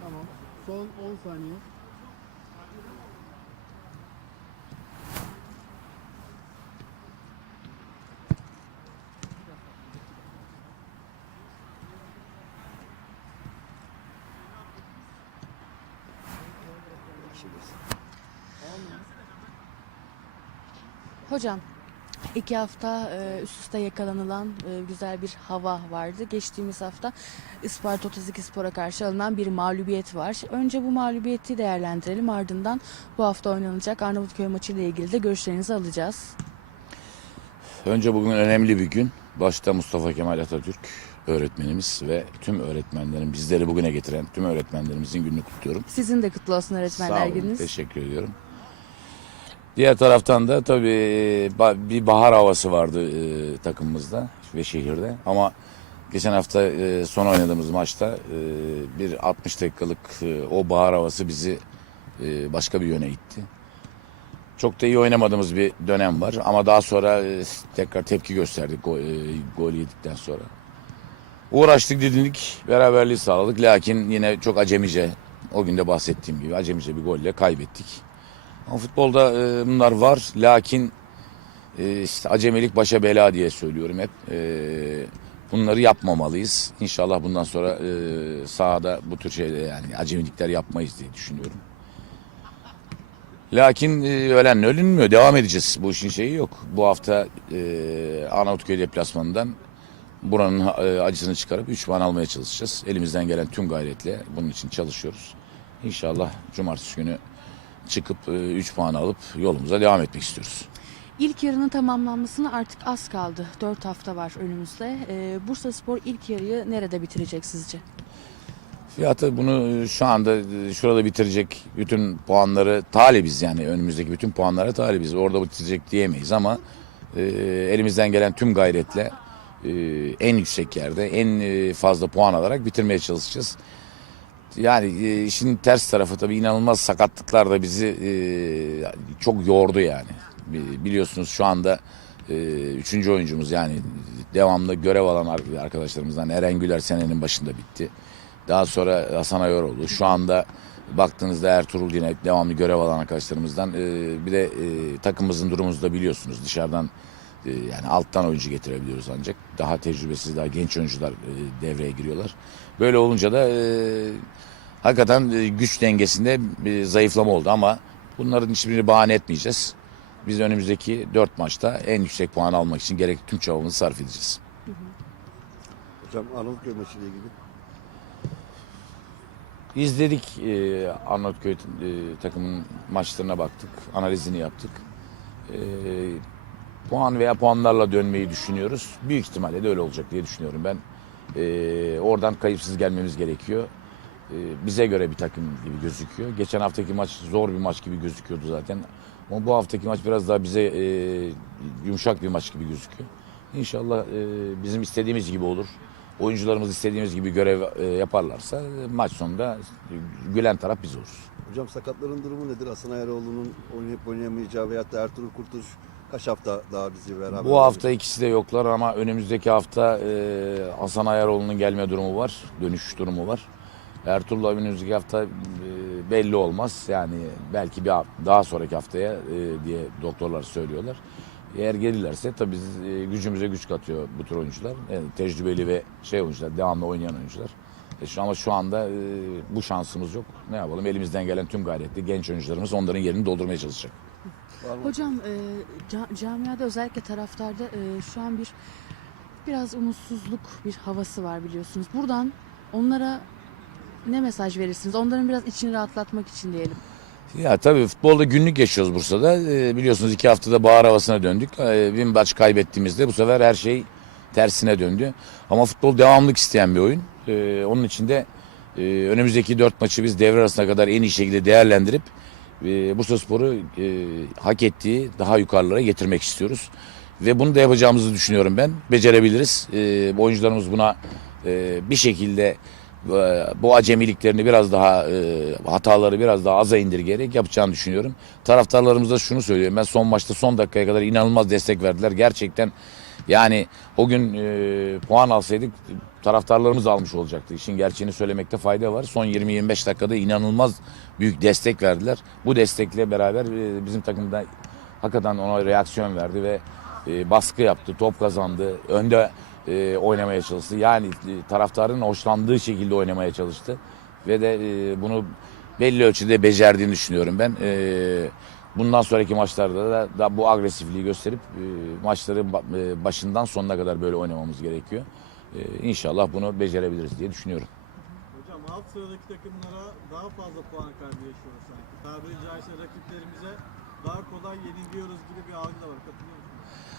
Tamam. Son 10 saniye. Hocam iki hafta e, üst üste yakalanılan e, güzel bir hava vardı. Geçtiğimiz hafta Isparta 32 Spor'a karşı alınan bir mağlubiyet var. Önce bu mağlubiyeti değerlendirelim ardından bu hafta oynanacak Arnavutköy maçı ile ilgili de görüşlerinizi alacağız. Önce bugün önemli bir gün. Başta Mustafa Kemal Atatürk öğretmenimiz ve tüm öğretmenlerin bizleri bugüne getiren tüm öğretmenlerimizin gününü kutluyorum. Sizin de kutlu olsun Sağ öğretmenler olun, gününüz. teşekkür ediyorum. Diğer taraftan da tabii ba- bir bahar havası vardı e, takımımızda ve şehirde. Ama geçen hafta e, son oynadığımız maçta e, bir 60 dakikalık e, o bahar havası bizi e, başka bir yöne itti. Çok da iyi oynamadığımız bir dönem var ama daha sonra e, tekrar tepki gösterdik e, gol yedikten sonra. Uğraştık, didindik, beraberliği sağladık. Lakin yine çok acemice, o gün de bahsettiğim gibi acemice bir golle kaybettik. Ama futbolda e, bunlar var. Lakin e, işte acemilik başa bela diye söylüyorum hep. E, bunları yapmamalıyız. İnşallah bundan sonra e, sahada bu tür şeyler yani acemilikler yapmayız diye düşünüyorum. Lakin e, ölenle ölünmüyor. Devam edeceğiz. Bu işin şeyi yok. Bu hafta e, Arnavutköy deplasmanından buranın e, acısını çıkarıp 3 puan almaya çalışacağız. Elimizden gelen tüm gayretle bunun için çalışıyoruz. İnşallah cumartesi günü çıkıp 3 puan alıp yolumuza devam etmek istiyoruz. İlk yarının tamamlanmasına artık az kaldı. 4 hafta var önümüzde. E, Bursa Spor ilk yarıyı nerede bitirecek sizce? Fiyatı bunu şu anda e, şurada bitirecek bütün puanları talibiz yani önümüzdeki bütün puanlara talibiz. Orada bitirecek diyemeyiz ama e, elimizden gelen tüm gayretle e, en yüksek yerde en e, fazla puan alarak bitirmeye çalışacağız. Yani e, işin ters tarafı tabii inanılmaz sakatlıklar da bizi e, çok yordu yani. Bi- Biliyorsunuz şu anda e, üçüncü oyuncumuz yani devamlı görev alan ar- arkadaşlarımızdan Eren Güler senenin başında bitti. Daha sonra Hasan Ayoroğlu. Şu anda baktığınızda Ertuğrul yine devamlı görev alan arkadaşlarımızdan. E, bir de e, takımımızın durumumuzu da biliyorsunuz. Dışarıdan yani alttan oyuncu getirebiliyoruz ancak. Daha tecrübesiz, daha genç oyuncular e, devreye giriyorlar. Böyle olunca da e, hakikaten e, güç dengesinde bir zayıflama oldu ama bunların hiçbirini bahane etmeyeceğiz. Biz önümüzdeki dört maçta en yüksek puan almak için gerekli tüm çabamızı sarf edeceğiz. Hocam Arnavutköy maçıyla ilgili. İzledik e, Arnavutköy e, takımın maçlarına baktık, analizini yaptık. E, puan veya puanlarla dönmeyi düşünüyoruz. Büyük ihtimalle de öyle olacak diye düşünüyorum ben. E, oradan kayıpsız gelmemiz gerekiyor. E, bize göre bir takım gibi gözüküyor. Geçen haftaki maç zor bir maç gibi gözüküyordu zaten. Ama bu haftaki maç biraz daha bize e, yumuşak bir maç gibi gözüküyor. İnşallah e, bizim istediğimiz gibi olur. Oyuncularımız istediğimiz gibi görev e, yaparlarsa maç sonunda gülen taraf biz oluruz. Hocam sakatların durumu nedir? Hasan Ayaroğlu'nun oynayıp oynayamayacağı veyahut da Ertuğrul Kurtuluş kaç hafta daha bizi beraber Bu hafta ikisi de yoklar ama önümüzdeki hafta e, Hasan Ayaroğlu'nun gelme durumu var. Dönüş durumu var. Ertuğrul'la önümüzdeki hafta e, belli olmaz. Yani belki bir haf- daha sonraki haftaya e, diye doktorlar söylüyorlar. Eğer gelirlerse tabii biz, e, gücümüze güç katıyor bu tür oyuncular. Yani tecrübeli ve şey oyuncular, devamlı oynayan oyuncular. E şu, ama şu anda e, bu şansımız yok. Ne yapalım? Elimizden gelen tüm gayretle genç oyuncularımız onların yerini doldurmaya çalışacak. Var mı? Hocam e, ca- camiada özellikle taraftarda e, şu an bir biraz umutsuzluk bir havası var biliyorsunuz. Buradan onlara ne mesaj verirsiniz? Onların biraz içini rahatlatmak için diyelim. Ya tabii futbolda günlük yaşıyoruz Bursa'da. Ee, biliyorsunuz iki haftada bahar havasına döndük. Ee, bir maç kaybettiğimizde bu sefer her şey tersine döndü. Ama futbol devamlık isteyen bir oyun. Ee, onun için de e, önümüzdeki dört maçı biz devre arasına kadar en iyi şekilde değerlendirip e, Bursa Spor'u e, hak ettiği daha yukarılara getirmek istiyoruz. Ve bunu da yapacağımızı düşünüyorum ben. Becerebiliriz. E, oyuncularımız buna e, bir şekilde e, bu acemiliklerini biraz daha e, hataları biraz daha aza indirgeyerek yapacağını düşünüyorum. Taraftarlarımız da şunu söylüyor. Ben son maçta son dakikaya kadar inanılmaz destek verdiler. Gerçekten Yani o gün e, puan alsaydık taraftarlarımız almış olacaktı. İşin gerçeğini söylemekte fayda var. Son 20-25 dakikada inanılmaz büyük destek verdiler. Bu destekle beraber e, bizim takımda hakikaten ona reaksiyon verdi ve e, baskı yaptı, top kazandı, önde e, oynamaya çalıştı. Yani e, taraftarın hoşlandığı şekilde oynamaya çalıştı ve de e, bunu belli ölçüde becerdiğini düşünüyorum ben. E, bundan sonraki maçlarda da, da bu agresifliği gösterip e, maçları e, başından sonuna kadar böyle oynamamız gerekiyor. E, inşallah bunu becerebiliriz diye düşünüyorum. Hocam alt sıradaki takımlara daha fazla puan kaybı yaşıyoruz sanki. Tabiri caizse rakiplerimize daha kolay yeniliyoruz gibi bir algı da var. Katılıyor musunuz?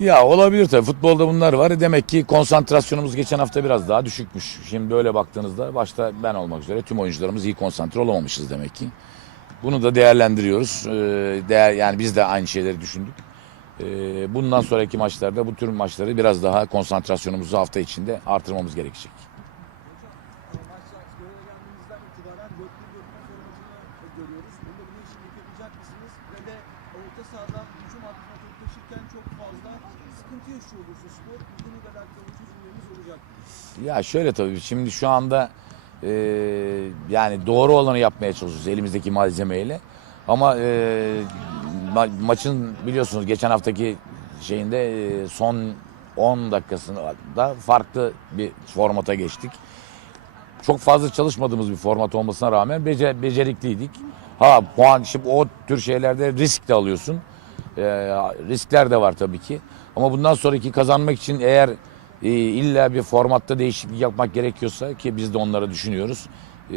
Ya olabilir tabii. Futbolda bunlar var. Demek ki konsantrasyonumuz geçen hafta biraz daha düşükmüş. Şimdi böyle baktığınızda başta ben olmak üzere tüm oyuncularımız iyi konsantre olamamışız demek ki. Bunu da değerlendiriyoruz. Ee, değer yani biz de aynı şeyleri düşündük. Ee, bundan sonraki maçlarda bu tür maçları biraz daha konsantrasyonumuzu hafta içinde artırmamız gerekecek. Ya şöyle tabii şimdi şu anda e, yani doğru olanı yapmaya çalışıyoruz elimizdeki malzemeyle. Ama e, ma- maçın biliyorsunuz geçen haftaki şeyinde e, son 10 dakikasında farklı bir formata geçtik. Çok fazla çalışmadığımız bir format olmasına rağmen bece- becerikliydik. Ha puan şimdi o tür şeylerde risk de alıyorsun. E, riskler de var tabii ki. Ama bundan sonraki kazanmak için eğer e, illa bir formatta değişiklik yapmak gerekiyorsa ki biz de onları düşünüyoruz. E,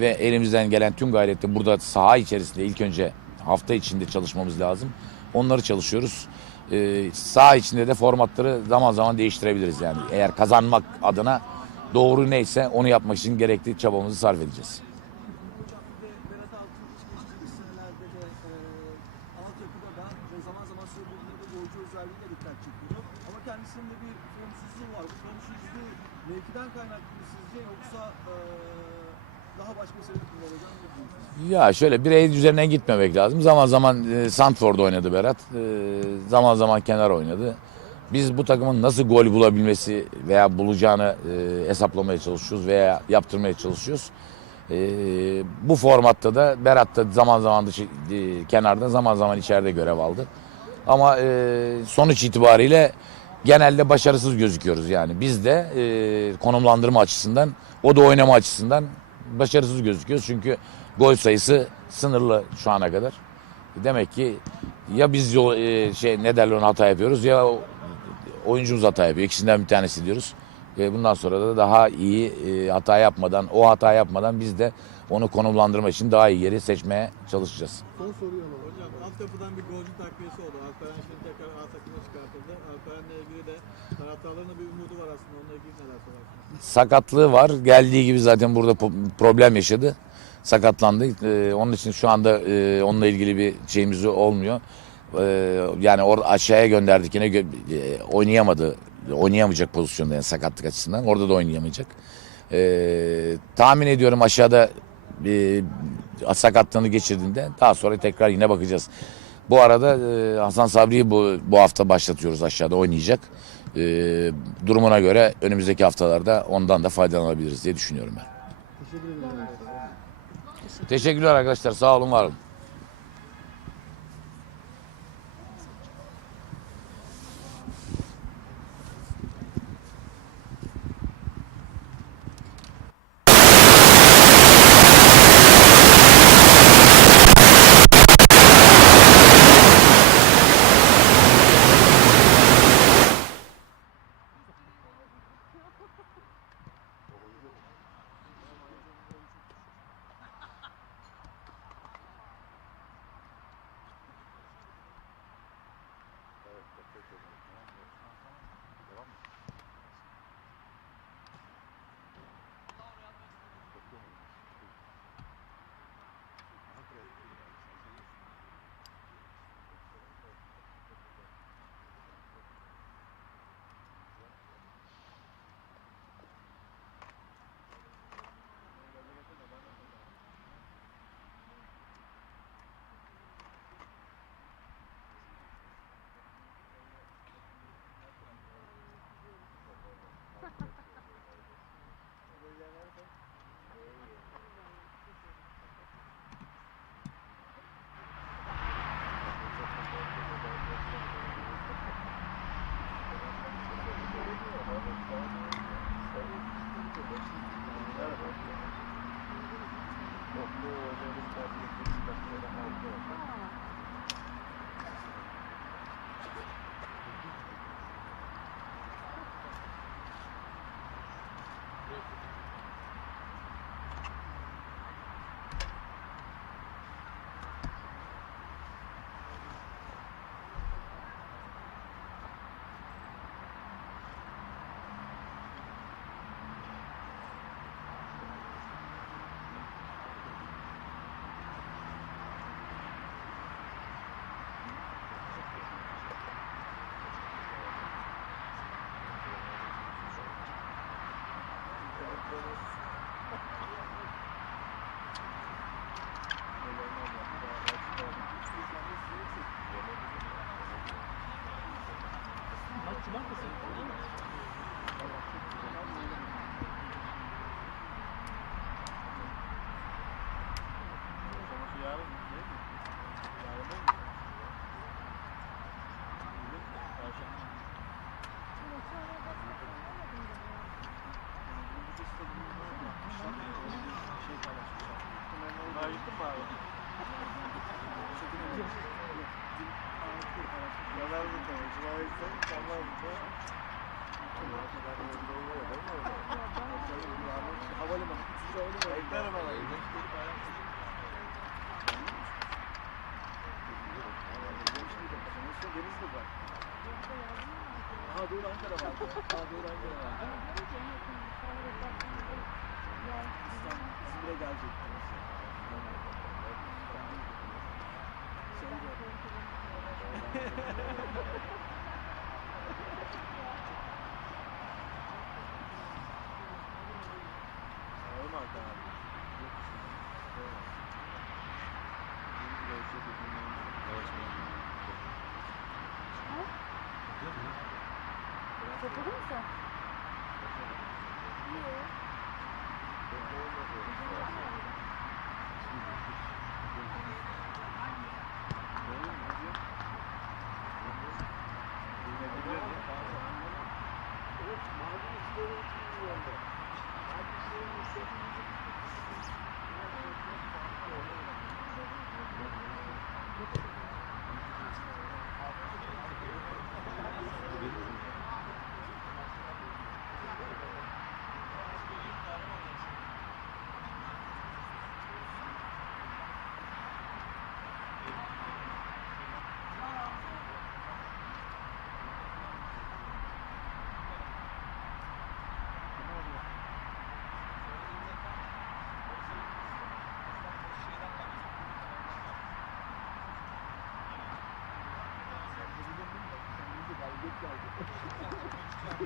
ve elimizden gelen tüm gayrette burada saha içerisinde ilk önce hafta içinde çalışmamız lazım. Onları çalışıyoruz. E, saha içinde de formatları zaman zaman değiştirebiliriz yani. Eğer kazanmak adına doğru neyse onu yapmak için gerekli çabamızı sarf edeceğiz. Hocam bir de Berat Altunç geçtiğimiz senelerde de e, altyapıda da ve zaman zaman sürdürdüğünde golcü özelliğiyle dikkat çekiyor. Ama kendisinde bir formsuzluğu var. Bu formsuzluğu mevkiden Ya şöyle birey üzerine gitmemek lazım. Zaman zaman e, Santford'da oynadı Berat. E, zaman zaman kenar oynadı. Biz bu takımın nasıl gol bulabilmesi veya bulacağını e, hesaplamaya çalışıyoruz veya yaptırmaya çalışıyoruz. E, bu formatta da Berat da zaman zaman dışı, e, kenarda zaman zaman içeride görev aldı. Ama e, sonuç itibariyle genelde başarısız gözüküyoruz yani. Biz de e, konumlandırma açısından o da oynama açısından başarısız gözüküyoruz. Çünkü gol sayısı sınırlı şu ana kadar. Demek ki ya biz yol, e, şey ne derler ona hata yapıyoruz ya oyuncumuz hata yapıyor. İkisinden bir tanesi diyoruz. Ve bundan sonra da daha iyi e, hata yapmadan, o hata yapmadan biz de onu konumlandırma için daha iyi yeri seçmeye çalışacağız. Son soruyu. Altyapıdan bir golcü takviyesi oldu. Alperen şimdi tekrar A takıma çıkartıldı. Alperen'le ilgili de taraftarların bir umudu var aslında. Onunla ilgili neler söylersiniz? sakatlığı var. Geldiği gibi zaten burada problem yaşadı. Sakatlandı. Ee, onun için şu anda e, onunla ilgili bir şeyimiz olmuyor. Ee, yani or aşağıya gönderdik yine gö- e, oynayamadı. Oynayamayacak pozisyonda yani sakatlık açısından. Orada da oynayamayacak. Ee, tahmin ediyorum aşağıda e, sakatlığını geçirdiğinde daha sonra tekrar yine bakacağız. Bu arada e, Hasan Sabri'yi bu, bu hafta başlatıyoruz aşağıda oynayacak. E, durumuna göre önümüzdeki haftalarda ondan da faydalanabiliriz diye düşünüyorum ben. Teşekkürler arkadaşlar sağ olun var olun. Merhabalar. Denizli var. Ha doğru Ankara var. Ha doğru Ankara var. İzmir'e gelecektiniz. Şey Katılır mısın? Galibiyet geldi.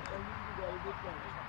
Thank you.